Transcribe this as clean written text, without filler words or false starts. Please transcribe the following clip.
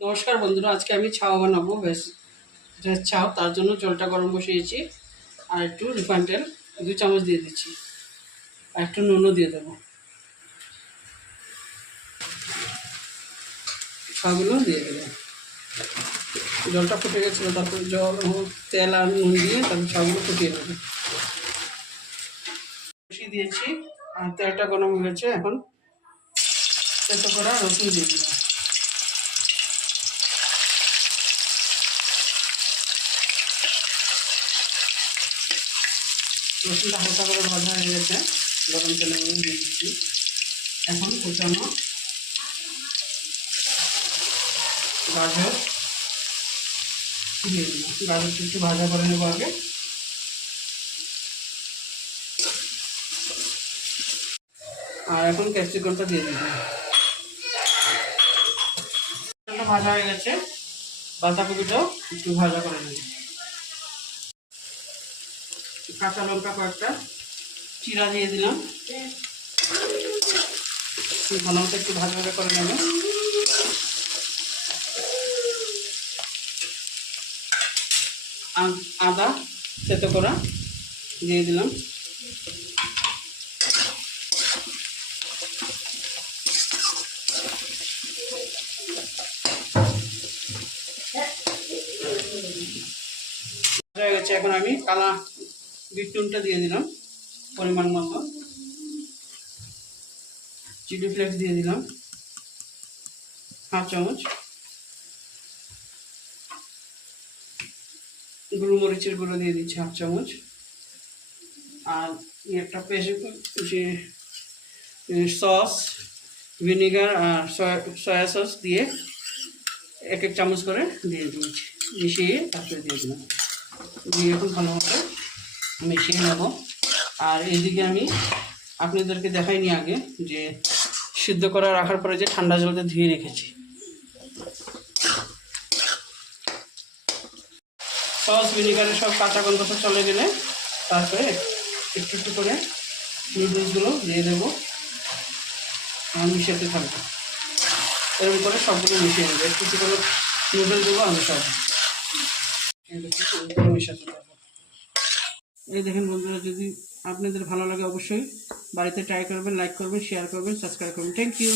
নমস্কার বন্ধুরা, আজকে আমি ছাও বানাবো। বেশ ছাও, তার জন্য জলটা গরম বসিয়েছি আর একটু রিফাইন্ড তেল 2 চামচ দিয়ে দিচ্ছি আর একটু নুনও দিয়ে দেবো। ছাগুলো দিয়ে দেবো। জলটা ফুটে গেছিলো, তারপর তেল আর নুন দিয়ে তারপর ছাগুলো ফুটিয়ে দেবো। বসিয়ে দিয়েছি আর তেলটা গরম হয়ে গেছে। এখন তেতো করা রসুন দিয়ে দিলাম। রসুনটা হালকা করে ভাজা হয়ে গেছে, গরম তেলের মধ্যে দিয়ে দিচ্ছি। এখন কুচানো গাজর দিয়ে দিলাম। গাজরটা একটু ভাজা করে নেবো আগে। আর এখন ক্যাপসিকামটা দিয়ে দিলাম। ভাজা হয়ে গেছে, বাঁধাকপিটাও একটু ভাজা করে নেব। কাঁচা লঙ্কা কয়েকটা চিরা দিয়ে দিলাম। ভালো মতো একটু ভাজা ভাজা করে নেব। আদা থেতো করা দিয়ে দিলাম। হয়ে গেছে, এখন আমি কালা বিট নুনটা দিয়ে দিলাম পরিমাণ মতো। চিলি ফ্লেক্স দিয়ে দিলাম 1/2 চামচ। গোলমরিচের গুঁড়ো দিয়ে দিচ্ছি 1/2 চামচ। আর একটা সস, ভিনেগার আর সয়া সস দিয়ে 1 চামচ করে দিয়ে দিয়েছি, মিশিয়ে তারপরে দিয়ে দিলাম। দিয়ে এখন ভালো মতো মিশিয়ে নেব। আর এইদিকে আমি আপনাদেরকে দেখাইনি আগে যে সিদ্ধ করা রাখার পরে যে ঠান্ডা জলতে ধুয়ে রেখেছি। সস ভিনেগারের সব কাঁচা গন্ধ চলে গেলে তারপরে একটু একটু করে নুডলসগুলো দিয়ে দেবো আর মিশাতে থাকবো। এরকম করে সবগুলো মিশিয়ে নেবো। একটু একটু করে নুডলস দেবো আমি সব মিশাতে থাকবো। এই দেখেন বন্ধুরা, যদি আপনাদের ভালো লাগে অবশ্যই বাড়িতে ট্রাই করবেন, লাইক করবেন, শেয়ার করবেন, সাবস্ক্রাইব করবেন। Thank you.